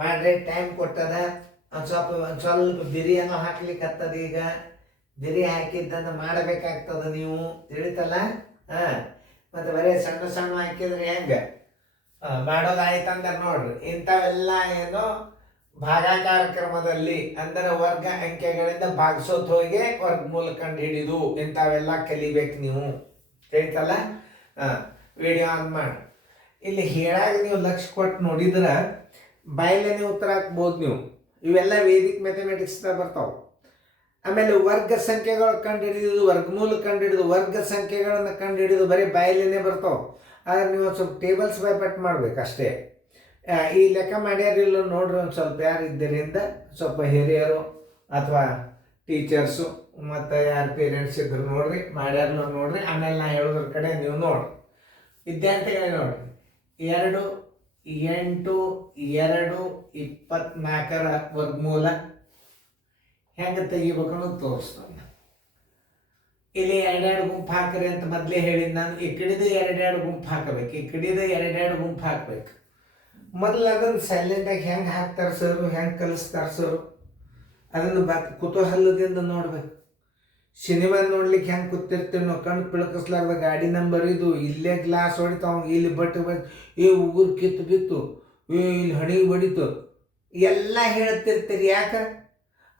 ಮಾಡ್ರೆ ಟೈಮ್ ಕೊಟ್ಟದ. ಒಂದು ಸ್ವಲ್ಪ ಬಿರಿಯಾನಿ ಹಾಕ್ಲಿಕ್ಕೆ ಹತ್ತದ. ಈಗ ಬಿರಿ ಹಾಕಿದ್ದಂತ ಮಾಡಬೇಕಾಗ್ತದ, ನೀವು ತಿಳಿತಲ್ಲ. ಹಾಂ, ಮತ್ತು ಬರೀ ಸಣ್ಣ ಸಣ್ಣ ಹಾಕಿದ್ರೆ ಹೆಂಗೆ ಮಾಡೋದಾಯ್ತಂದ್ರೆ ನೋಡ್ರಿ, ಇಂಥವೆಲ್ಲ ಏನು ಭಾಗಾಕಾರ ಕ್ರಮದಲ್ಲಿ ಅಂದರೆ ವರ್ಗ ಅಂಕೆಗಳಿಂದ ಭಾಗಿಸೋದು ಹೋಗಿ ವರ್ಗಮೂಲ ಕಂಡು ಹಿಡಿದು ಇಂಥವೆಲ್ಲ ಕಲಿಬೇಕು ನೀವು, ತಿಳಿತಲ್ಲ. ಹಾಂ, ವಿಡಿಯೋ ಆನ್ ಮಾಡಿ. ಇಲ್ಲಿ ಹೇಳಾಗ ನೀವು ಲಕ್ಷ್ಯ ಕೊಟ್ಟು ನೋಡಿದ್ರೆ ಬಾಯಲ್ಲೇ ಉತ್ತರ ಹಾಕ್ಬೋದು ನೀವು. ಇವೆಲ್ಲ ವೇದಿಕ್ ಮ್ಯಾಥಮೆಟಿಕ್ಸ್ದಾಗ ಬರ್ತಾವೆ. ಆಮೇಲೆ ವರ್ಗ ಸಂಖ್ಯೆಗಳು ಕಂಡುಹಿಡಿದು, ವರ್ಗಮೂಲ ಕಂಡುಹಿಡಿದು, ವರ್ಗ ಸಂಖ್ಯೆಗಳನ್ನು ಕಂಡುಹಿಡಿದು ಬರೀ ಬಾಯಲ್ಲೇ ಬರ್ತಾವೆ. ಆದರೆ ನೀವು ಒಂದು ಸ್ವಲ್ಪ ಟೇಬಲ್ಸ್ ಬೈ ಪಟ್ ಮಾಡ್ಬೇಕು ಅಷ್ಟೇ. ಈ ಲೆಕ್ಕ ಮಾಡ್ಯಾರಿಲ್ಲ ನೋಡ್ರಿ, ಒಂದು ಸ್ವಲ್ಪ ಯಾರು ಇದ್ದರಿಂದ ಸ್ವಲ್ಪ ಹಿರಿಯರು ಅಥವಾ ಟೀಚರ್ಸು ಮತ್ತು ಯಾರು ಪೇರೆಂಟ್ಸ್ ಇದ್ರು ನೋಡ್ರಿ, ಮಾಡ್ಯಾರಲ್ಲ ನೋಡ್ರಿ. ಆಮೇಲೆ ನಾ ಹೇಳೋದ್ರ ಕಡೆ ನೀವು ನೋಡ್ರಿ, ವಿದ್ಯಾರ್ಥಿಗಳೇ ನೋಡ್ರಿ. 2, 8, 2, 24 ವರ್ಗಮೂಲ ಹೆಂಗೆ ತೆಗಿಬೇಕು ಅನ್ನೋದು ತೋರಿಸ್ತಾನೆ. ಇಲ್ಲಿ 2 ಗುಂಪು ಹಾಕ್ರಿ ಅಂತ ಮೊದಲೇ ಹೇಳಿದ್ದು ನಾನು. ಈ ಕಡೆದು 2 ಗುಂಪು ಹಾಕಬೇಕು, ಈ ಕಡೆದು 2 ಗುಂಪು ಹಾಕ್ಬೇಕು. ಮೊದಲು ಅದನ್ನು ಸೈಲೆಂಟಾಗಿ ಹೆಂಗೆ ಹಾಕ್ತಾರೆ ಸರು, ಹೆಂಗೆ ಕಲಿಸ್ತಾರೆ ಸರು, ಅದನ್ನು ಕುತೂಹಲದಿಂದ ನೋಡ್ಬೇಕು. ಸಿನಿಮಾ ನೋಡ್ಲಿಕ್ಕೆ ಹೆಂಗೆ ಕೂತಿರ್ತೀವಿ ನಾವು, ಕಣ್ಣು ಪಿಳಕಿಸ್ಲಾರ್ದ ಗಾಡಿ ನಂಬರ್ ಇದು, ಇಲ್ಲೇ ಗ್ಲಾಸ್ ಹೊಡಿತಾವ, ಇಲ್ಲಿ ಬಟ್ಟೆ ಉಗುರು ಕಿತ್ತು ಬಿತ್ತು, ಇಲ್ಲಿ ಹಣಿಗೆ ಬಡಿತು ಎಲ್ಲ ಹೇಳ್ತಿರ್ತೀರಿ. ಯಾಕೆ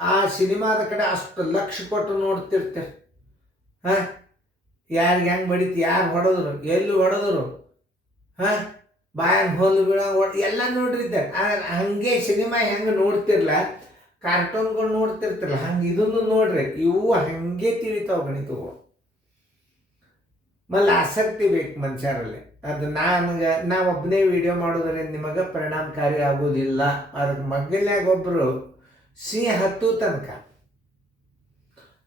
ಆ ಸಿನಿಮಾದ ಕಡೆ ಅಷ್ಟು ಲಕ್ಷ್ಯ ಕೊಟ್ಟು ನೋಡ್ತಿರ್ತೀರಿ. ಹಾಂ, ಯಾರಿಗೆ ಹೆಂಗೆ ಬಡಿತು, ಯಾರು ಹೊಡೆದ್ರು, ಎಲ್ಲಿ ಹೊಡೆದ್ರು, ಹಾಂ, ಬಾಯನ್ ಹೋಲು ಬೀಳ ಎಲ್ಲ ನೋಡಿರ್ತಾರೆ. ಹಂಗೆ ಸಿನಿಮಾ ಹೆಂಗೆ ನೋಡ್ತಿರ್ಲ, ಕಾರ್ಟೂನ್ಗಳು ನೋಡ್ತಿರ್ತಿರಲ್ಲ, ಹಂಗೆ ಇದನ್ನು ನೋಡ್ರಿ. ಇವು ಹಂಗೆ ತಿಳಿತಾವೆ ಗಣಿತವು. ಮళ్ళీ ಆಸಕ್ತಿ ಬೇಕು ಮನುಷ್ಯರಲ್ಲಿ. ಅದು ನಾವು ಒಬ್ಬನೇ ವಿಡಿಯೋ ಮಾಡೋದ್ರಿಂದ ನಿಮಗೆ ಪರಿಣಾಮಕಾರಿ ಆಗೋದಿಲ್ಲ. ಅದಕ್ಕೆ ಮಗ್ಗಲ್ಯಾಗ ಒಬ್ಬರು ಹತ್ತು ತನಕ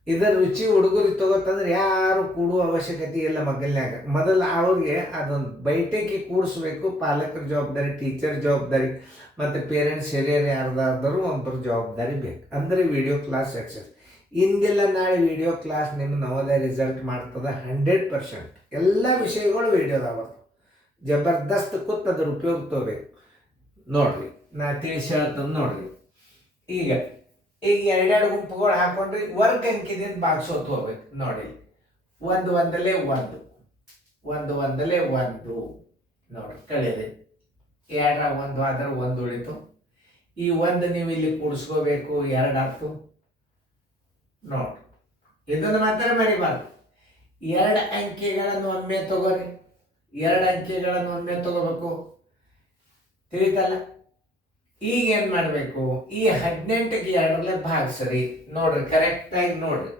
ಇದರ ರುಚಿ ಹುಡುಗರಿಗೆ ತಗೋತಂದ್ರೆ ಯಾರು ಕೂಡುವ ಅವಶ್ಯಕತೆ ಇಲ್ಲ ಮಗ್ಗಲ್ಯಾಗ. ಮೊದಲು ಅವ್ರಿಗೆ ಅದೊಂದು ಬೈಟೇಕಿ ಕೂಡಿಸ್ಬೇಕು. ಪಾಲಕರ ಜವಾಬ್ದಾರಿ, ಟೀಚರ್ ಜವಾಬ್ದಾರಿ ಮತ್ತು ಪೇರೆಂಟ್ಸ್ ಹಿರಿಯರು ಯಾರ್ದಾದರೂ ಒಬ್ಬರು ಜವಾಬ್ದಾರಿ ಬೇಕು. ಅಂದರೆ ವಿಡಿಯೋ ಕ್ಲಾಸ್ ಸಕ್ಸಸ್. ಇಂದಿಲ್ಲ ನಾಳೆ ವಿಡಿಯೋ ಕ್ಲಾಸ್ ನಿಮ್ಮ ನವೋದಯ ರಿಸಲ್ಟ್ ಮಾಡ್ತದೆ 100%. ಎಲ್ಲ ವಿಷಯಗಳು ವಿಡಿಯೋದಾಗ ಜಬರ್ದಸ್ತ್ ಕೂತ್ ಅದ್ರ ಉಪಯೋಗ ತಗೋಬೇಕು. ನೋಡ್ರಿ, ನಾ ತಿಳಿಸಿ ಹೇಳ್ತಂದು ನೋಡ್ರಿ. ಈಗ 2 ಗುಂಪುಗಳು ಹಾಕೊಂಡ್ರಿ, ವರ್ಗ ಅಂಕಿದಿಂದ ಭಾಗಿಸೋದು ಹೋಗ್ಬೇಕು. ನೋಡಿ, 1 1 1, 1 1 1 ನೋಡ್ರಿ, ಕಳೀರಿ. 2 1 ಆದ್ರೆ 1 ಉಳಿತು. ಈ 1 ನೀವು ಇಲ್ಲಿ ಕೂಡಿಸ್ಕೋಬೇಕು, 2 ಆಯ್ತು. ನೋಡ್ರಿ, ಇದನ್ನು ಮಾತ್ರ ಮರಿಬಾರ್ದು. 2 ಅಂಕಿಗಳನ್ನು ಒಮ್ಮೆ ತಗೋರಿ, 2 ಅಂಕಿಗಳನ್ನು ಒಮ್ಮೆ ತಗೋಬೇಕು, ತಿಳಿತಲ್ಲ. ಈಗ ಏನು ಮಾಡಬೇಕು, ಈ 18ಕ್ಕೆ 2ರಲ್ಲೇ ಭಾಗಿಸ್ರಿ. ನೋಡ್ರಿ, ಕರೆಕ್ಟಾಗಿ ನೋಡ್ರಿ.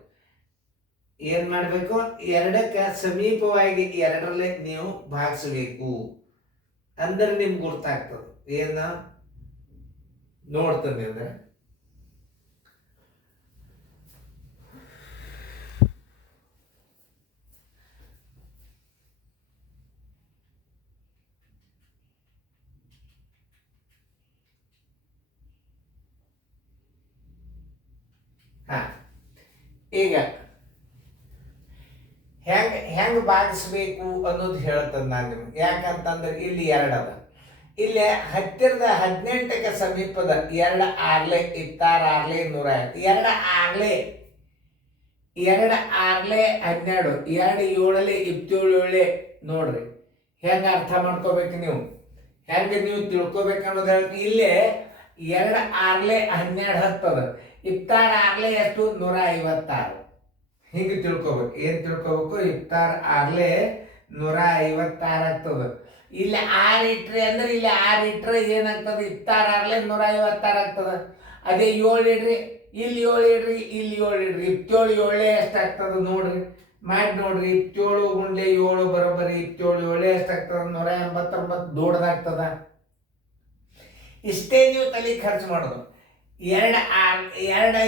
ಏನು ಮಾಡಬೇಕು, 2ಕ್ಕೆ ಸಮೀಪವಾಗಿ 2ರಲ್ಲೇ ನೀವು ಭಾಗಿಸಬೇಕು. ಅಂದ್ರೆ ನಿಮ್ಗೆ ಗೊತ್ತಾಗ್ತದೆ ಏನು ನೋಡ್ತಾನೆ ಅಂದ್ರೆ. ಈಗ ಹೆಂಗೆ ಭಾಗಿಸ್ಬೇಕು ಅನ್ನೋದು ಹೇಳ್ತದೆ ನಾನು ನಿಮ್ಗೆ. ಯಾಕಂತಂದ್ರೆ ಇಲ್ಲಿ 2 ಅದ. ಇಲ್ಲಿ ಹತ್ತಿರದ 18ಕ್ಕೆ ಸಮೀಪದ 2 6 26 6 105. 2 6 2 6 12, 2 7 27 ನೋಡ್ರಿ. ಹೆಂಗೆ ಅರ್ಥ ಮಾಡ್ಕೋಬೇಕು ನೀವು, ಹೆಂಗೆ ನೀವು ತಿಳ್ಕೊಬೇಕು ಅನ್ನೋದು ಹೇಳ್ತೀನಿ. ಇಲ್ಲೇ 2 6 12 ಹತ್ತದ, 26 6 ಎಷ್ಟು 156. ಹಿಂಗೆ ತಿಳ್ಕೊಬೇಕು. ಏನು ತಿಳ್ಕೊಬೇಕು, 26 6 156 ಆಗ್ತದೆ. ಇಲ್ಲಿ 6 ಇಟ್ರೆ ಅಂದ್ರೆ ಇಲ್ಲಿ 6 ಇಟ್ರೆ ಏನಾಗ್ತದೆ, 26 6 156 ಆಗ್ತದೆ. ಅದೇ 7 ಇಡ್ರಿ, ಇಲ್ಲಿ 7 ಇಡ್ರಿ, ಇಲ್ಲಿ 7 ಇಡ್ರಿ, 27 7 ಎಷ್ಟಾಗ್ತದೆ ನೋಡ್ರಿ, ಮಾಡಿ ನೋಡ್ರಿ. 27 ಗುಂಡ್ಲೆ 7 ಬರೋಬ್ಬರಿ 27 7 ಎಷ್ಟಾಗ್ತದೆ, 189 ದೊಡ್ಡದಾಗ್ತದ. ಇಷ್ಟೇ ನೀವು ತಲೆ ಖರ್ಚು ಮಾಡೋದು. 2 7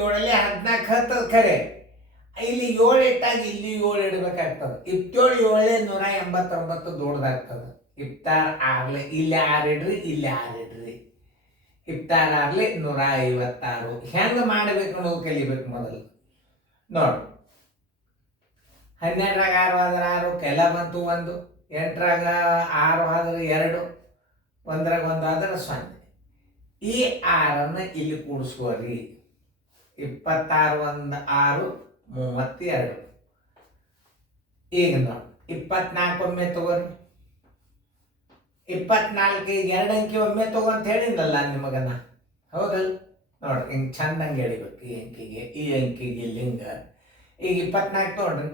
14 ಹತ್ತದ ಖರೆ. ಇಲ್ಲಿ 7 ಇಟ್ಟಾಗ ಇಲ್ಲಿ 7 ಇಡಬೇಕಾಗ್ತದೆ. 27 7 189 ದೊಡ್ಡದಾಗ್ತದೆ. 26 ಇಲ್ಲಿ 6 ಇಡ್ರಿ, ಇಲ್ಲಿ 6 ಇಡ್ರಿ, 26 156. ಹೆಂಗೆ ಮಾಡಬೇಕು ಅನ್ನೋದು ಕಲಿಬೇಕು ಮೊದಲು. ನೋಡಿ, 12ರಾಗ 6 ಆದ್ರೆ 6, ಕೆಲ ಬಂತು 1, 8ರಾಗ 6 ಆದ್ರೆ 2, ಒಂದ್ರಾಗ ಒಂದಾದ್ರೆ 0. ಈ 6 ಇಲ್ಲಿ ಕೂಡಿಸ್ಕೋರಿ. 26 1 6 32. ಈಗ ನೋಡಿ 24 ಒಮ್ಮೆ ತಗೋರಿ. 24 ಈಗ 2 ಅಂಕಿ ಒಮ್ಮೆ ತಗೋ ಅಂತ ಹೇಳಿದ್ನಲ್ಲ ನಿಮಗನ, ಹೌದಲ್ಲ? ನೋಡ್ರಿ ಹಿಂಗೆ ಚಂದಂಗೆ ಹೇಳಿಬೇಕು. ಈ ಅಂಕಿಗೆ ಇಲ್ಲಿಂಗ ಈಗ 24 ನೋಡ್ರಿ.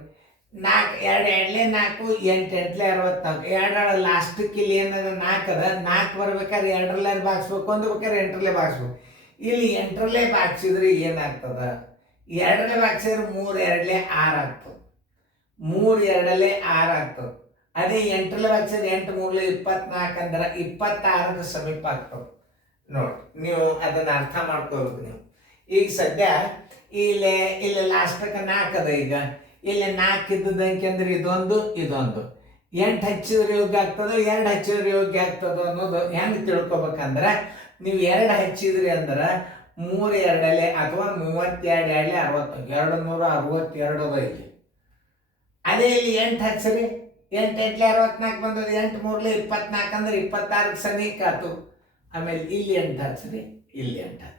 4 2 2 4 8 8 64. 2 ಲಾಸ್ಟಕ್ಕೆ ಇಲ್ಲಿ ಏನದ 4 ಅದ. 4 ಬರ್ಬೇಕಾದ್ರೆ 2 ಬಾಗಿಸ್ಬೇಕು, ಒಂದು ಬೇಕಾದ್ರೆ 8 ಬಾಗಿಸ್ಬೇಕು. ಇಲ್ಲಿ 8 ಬಾಗಿಸಿದ್ರೆ ಏನಾಗ್ತದ? 2 ಬಾಗಿಸಿದ್ರೆ 3 2 6 ಆಗ್ತದೆ. 3 2 6 ಆಗ್ತದೆ. ಅದೇ 8 ಬಾಗಿಸಿದ್ರೆ 8 3 24 ಅಂದ್ರೆ 26ಕ್ಕೆ ಸಮೀಪ ಆಗ್ತದೆ. ನೋಡಿ, ನೀವು ಅದನ್ನು ಅರ್ಥ ಮಾಡ್ಕೋಬೇಕು ನೀವು. ಈಗ ಸದ್ಯ ಇಲ್ಲಿ ಲಾಸ್ಟಕ್ಕೆ 4 ಅದ. ಈಗ ಇಲ್ಲಿ 4 ಇದ್ದದ ಅಂಕಿ ಅಂದ್ರೆ ಇದೊಂದು 8 ಹಚ್ಚಿದ್ರೆ ಯೋಗ್ಯ ಆಗ್ತದೋ 2 ಹಚ್ಚಿದ್ರೆ ಯೋಗ್ಯ ಆಗ್ತದೋ ಅನ್ನೋದು ಹೆಂಗೆ ತಿಳ್ಕೊಬೇಕಂದ್ರೆ, ನೀವು 2 ಹಚ್ಚಿದ್ರಿ ಅಂದ್ರೆ 3 2 ಅಥವಾ 32 2 262 ಅದ ಇಲ್ಲಿ. ಅದೇ ಇಲ್ಲಿ 8 ಹಚ್ಚಿರಿ, 8 8 64 ಬಂದದ. 8 3 24 ಅಂದ್ರೆ 26ಕ್ಕೆ ಸಮೀಪ ಆಯ್ತು. ಆಮೇಲೆ ಇಲ್ಲಿ 8 ಹಚ್ಚಿರಿ, ಇಲ್ಲಿ 8 ಹಚ್ಚಿರಿ.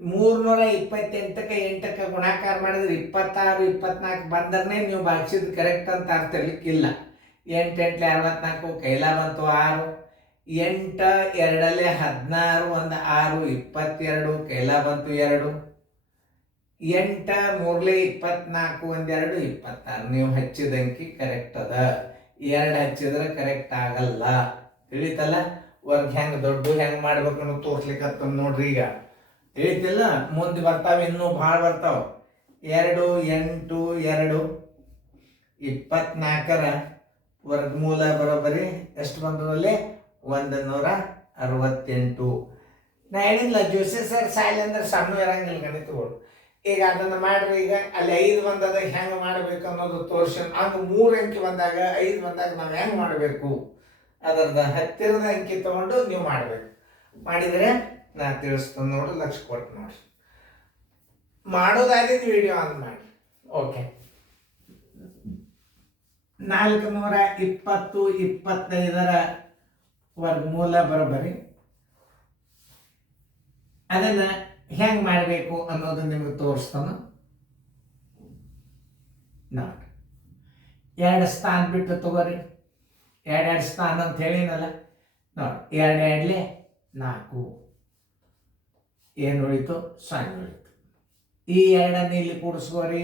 328ಕ್ಕೆ 8ಕ್ಕೆ ಗುಣಾಕಾರ ಮಾಡಿದ್ರೆ 26 24 ಬಂದ್ರೆ ನೀವು ಭಾಗಿಸಿದ್ ಕರೆಕ್ಟ್ ಅಂತ ಅರ್ಥ ಇರ್ಲಿಕ್ಕಿಲ್ಲ. 8 8 64 ಕೈಲ ಬಂತು 6. 8 2 16 1 6 22 ಕೈಲ ಬಂತು 2. 8 3 24 1 2 26. ನೀವು ಹಚ್ಚಿದ ಅಂಕಿ ಕರೆಕ್ಟ್ ಅದ. 2 ಹಚ್ಚಿದ್ರೆ ಕರೆಕ್ಟ್ ಆಗಲ್ಲ. ತಿಳಿತಲ್ಲ? ವರ್ಗ ಹೆಂಗೆ ದೊಡ್ಡ ಹೆಂಗೆ ಮಾಡ್ಬೇಕು ಅನ್ನೋದು ತೋರ್ಸ್ಲಿಕ್ಕೆ ನೋಡ್ರಿ. ಈಗ ತಿಳಿತಿಲ್ಲ? ಮುಂದೆ ಬರ್ತಾವೆ, ಇನ್ನೂ ಭಾಳ ಬರ್ತಾವೆ. 2 8 2 24ರ ವರ್ಗಮೂಲ ಬರೋಬ್ಬರಿ ಎಷ್ಟು ಬಂದದಲ್ಲಿ? 168. ನಾ ಹೇಳಿಲ್ಲ ಜೋಶಿ ಸರ್ ಸಾಯಿಲ್ ಅಂದ್ರೆ ಸಣ್ಣ ಇರಂಗಿಲ್ಲ ಗಣಿತಗಳು. ಈಗ ಅದನ್ನು ಮಾಡ್ರಿ. ಈಗ ಅಲ್ಲಿ 5 ಬಂದದ ಹೆಂಗೆ ಮಾಡಬೇಕು ಅನ್ನೋದು ತೋರಿಸಿ. ಹಂಗೆ 3 ಅಂಕಿ ಬಂದಾಗ 5 ಬಂದಾಗ ನಾವು ಹೆಂಗೆ ಮಾಡಬೇಕು ಅದರದ ಹತ್ತಿರದ ಅಂಕಿ ತಗೊಂಡು ನೀವು ಮಾಡಬೇಕು. ಮಾಡಿದರೆ ನಾ ತಿಳಿಸ್ತೀನಿ ನೋಡಿ, ಲಕ್ಷ ಕೊಟ್ಟು ನೋಡಿ. ಮಾಡೋದಾಗಿದ್ದು ವಿಡಿಯೋ ಆನ್ ಮಾಡಿ. ಓಕೆ. 420 25ರ ವರ್ಗಮೂಲ ಬರೋಬ್ಬರಿ. ಅದನ್ನು ಹೆಂಗೆ ಮಾಡಬೇಕು ಅನ್ನೋದು ನಿಮಗೆ ತೋರಿಸ್ತಾನೆ ನೋಡಿ. 2 ಸ್ಥಾನ ಬಿಟ್ಟು ತಗೋರಿ. 2 ಸ್ಥಾನ ಅಂತ ಹೇಳಿನಲ್ಲ ನೋಡಿ. 2 2 4 ಏನು ಉಳಿತು? 0 ಉಳಿತು. ಈ 2 ಇಲ್ಲಿ ಕೂಡಿಸ್ಕೋರಿ,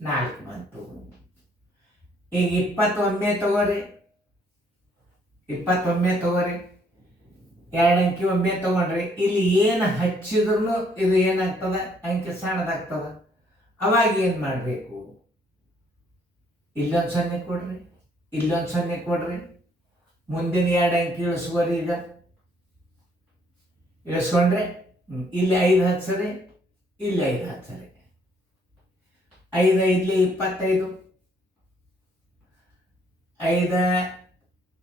4 ಬಂತು. ಈಗ 20 ಒಮ್ಮೆ ತಗೋರಿ. 20 ಒಮ್ಮೆ ತಗೋರಿ. 2 ಅಂಕಿ ಒಮ್ಮೆ ತಗೊಂಡ್ರಿ. ಇಲ್ಲಿ ಏನು ಹಚ್ಚಿದ್ರು ಇದು ಏನಾಗ್ತದ? ಅಂಕಿ ಸಣ್ಣದಾಗ್ತದ. ಅವಾಗ ಏನು ಮಾಡಬೇಕು? ಇಲ್ಲೊಂದು 0 ಕೊಡ್ರಿ, ಇಲ್ಲೊಂದು 0 ಕೊಡ್ರಿ. ಮುಂದಿನ 2 ಅಂಕಿ ಇಳಿಸ್ಕೋರಿ. ಈಗ ಇಳಿಸ್ಕೊಂಡ್ರೆ ಇಲ್ಲಿ 5 ಹಚ್ಚಿರಿ, ಇಲ್ಲಿ 5 ಹಚ್ಚಿರಿ. 5 5 25.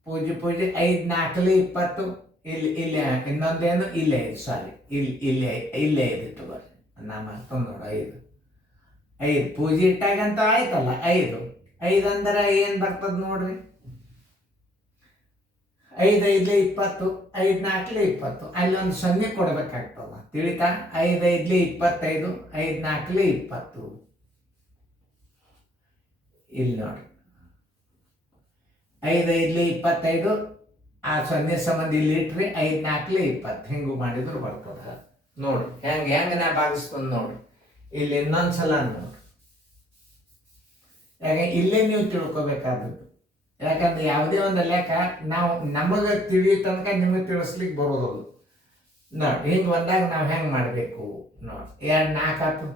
5 ಪೂಜೆ 5 4 20. ಇಲ್ಲಿ ಇನ್ನೊಂದೇನು? ಇಲ್ಲಿ 5. ಸಾರಿ, ಇಲ್ಲಿ 5 ತಗೋರಿ. ನಾ ಮತ್ತೊಂದು ನೋಡು 5 ಪೂಜೆ ಇಟ್ಟಾಗಂತ ಆಯ್ತಲ್ಲ. 5 ಅಂದ್ರೆ ಏನು ಬರ್ತದೆ ನೋಡ್ರಿ? 5 5 20, 5 4 20. ಅಲ್ಲೊಂದು 0 ಕೊಡ್ಬೇಕಾಗ್ತದ. ತಿಳಿತಾ? 5 5 25, 5 4 20. ಇಲ್ಲಿ ನೋಡ್ರಿ, 5 5 25. ಆ 0 ಸಂಬಂಧ ಇಲ್ಲಿ ಇಟ್ರಿ. 5 4 20. ಹಿಂಗೂ ಮಾಡಿದ್ರು ಬರ್ತದ ನೋಡ್ರಿ. ಹೆಂಗೆ ನಾ ಭಾಗಿಸ್ಕೊಂಡು ನೋಡ್ರಿ. ಇಲ್ಲಿ ಇನ್ನೊಂದ್ಸಲ ನೋಡ್ರಿ. ಯಾಕೆ ಇಲ್ಲೇ ನೀವು ತಿಳ್ಕೊಬೇಕಾದದ್ದು. ಯಾಕಂದ್ರೆ ಯಾವುದೇ ಒಂದು ಲೆಕ್ಕ ನಾವು ನಮಗೆ ತಿಳಿಯೋ ತನಕ ನಿಮಗೆ ತಿಳಿಸ್ಲಿಕ್ಕೆ ಬರೋದಲ್ಲ ನೋಡಿ. ಹಿಂಗೆ ಬಂದಾಗ ನಾವು ಹೆಂಗೆ ಮಾಡಬೇಕು ನೋಡಿ. 2 4 ಆಯ್ತು.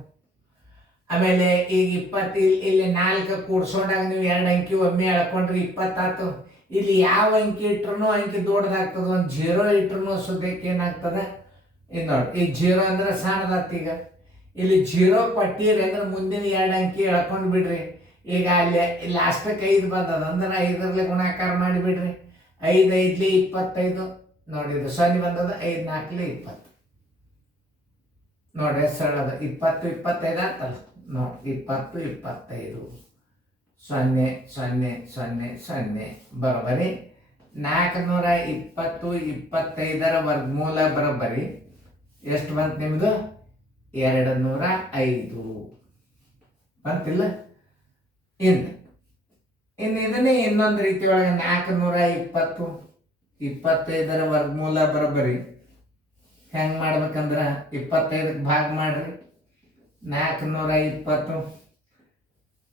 ಆಮೇಲೆ ಈಗ 20 ಇಲ್ಲಿ 4 ಕೂಡ್ಸೋಂಡಾಗ ನೀವು 2 ಅಂಕಿ ಒಮ್ಮೆ ಎಳ್ಕೊಂಡ್ರಿ 20 ಆಯ್ತು. ಇಲ್ಲಿ ಯಾವ ಅಂಕಿ ಇಟ್ರು ಅಂಕಿ ದೊಡ್ಡದಾಗ್ತದೆ. ಒಂದು 0 ಇಟ್ರು ಸುದ್ದಕ್ಕೆ ಏನಾಗ್ತದೆ? ಇದು ನೋಡಿ, ಈ 0 ಅಂದ್ರೆ ಸಣ್ಣದಾಗ್ತ. ಈಗ ಇಲ್ಲಿ 0 ಕೊಟ್ಟಿರಿ ಅಂದ್ರೆ ಮುಂದಿನ 2 ಅಂಕಿ ಎಳ್ಕೊಂಡು ಬಿಡ್ರಿ. ಈಗ ಅಲ್ಲಿ ಲಾಸ್ಟಕ್ಕೆ 5 ಬಂದದ ಅಂದ್ರೆ 5ರಲ್ಲಿ ಗುಣಾಕಾರ ಮಾಡಿಬಿಡ್ರಿ. 5 5 25 ನೋಡಿ. ಇದು 0 ಬಂದದ. 5 4 20 ನೋಡ್ರಿ. ಸರಳದ 20 25 ಆಗ್ತಲ್ಲ ನೋಡಿ. 20 25 0 0 0 0 ಬರೋಬರಿ 425 ವರ್ಗಮೂಲ ಬರೋಬ್ಬರಿ ಎಷ್ಟು ಬಂತು ನಿಮ್ಮದು? 205 ಬಂತಿಲ್ಲ? ಇನ್ನು ಇದನ್ನೇ ಇನ್ನೊಂದು ರೀತಿ ಒಳಗೆ 425 ವರ್ಗಮೂಲ ಬರೋಬ್ಬರಿ ಹೆಂಗೆ ಮಾಡ್ಬೇಕಂದ್ರೆ 25ಕ್ಕೆ ಭಾಗ ಮಾಡ್ರಿ. 420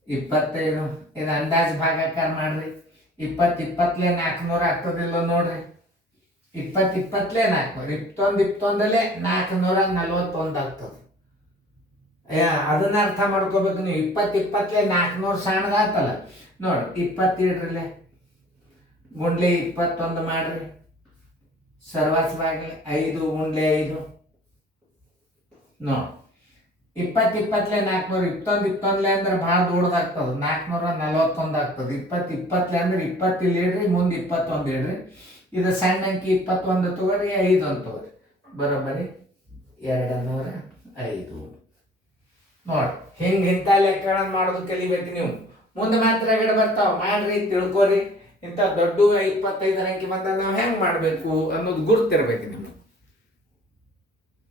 25 ಇದು ಅಂದಾಜು ಭಾಗಾಕಾರ ಮಾಡ್ರಿ. 20 400 ಆಗ್ತದಿಲ್ಲ ನೋಡ್ರಿ. 20 400 21 441 ಆಗ್ತದೆ. ಅದನ್ನ ಅರ್ಥ ಮಾಡ್ಕೋಬೇಕು ನೀವು. 20 400 ಸಣ್ಣದಾಗ್ತಲ್ಲ ನೋಡಿ. 20 ಇಡ್ರಲ್ಲೇ ಗುಂಡ್ಲೆ 21 ಮಾಡ್ರಿ. ಸರ್ವಾಸವಾಗಿ 5 ಗುಂಡ್ಲೆ 5 ನೋಡಿ. 20 400 21 ಅಂದ್ರೆ ಭಾಳ ದೊಡ್ಡದಾಗ್ತದೆ. 441 ಆಗ್ತದೆ. 20 ಅಂದ್ರೆ 20 ಇಲ್ಲಿ ಇಡ್ರಿ, ಮುಂದೆ 21 ಇಡ್ರಿ. ಇದು ಸಣ್ಣ ಅಂಕಿ 21 ತಗೋರಿ, 5 ಅಂತ ತಗೋರಿ. ಬರೋಬ್ಬರಿ 205 ನೋಡಿ. ಇಂಥ ಲೆಕ್ಕಗಳನ್ನು ಮಾಡೋದು ಕಲಿಬೇಕು ನೀವು. ಮುಂದೆ ಮಾತ್ರ ರಗಡೆ ಬರ್ತಾವ, ಮಾಡ್ರಿ, ತಿಳ್ಕೊರಿ. ಇಂಥ ದೊಡ್ಡ 25 ಅಂಕಿ ಬಂದಾಗ ನಾವು ಹೆಂಗೆ ಮಾಡಬೇಕು ಅನ್ನೋದು ಗುರುತಿರ್ಬೇಕು ನಿಮ್ಗೆ.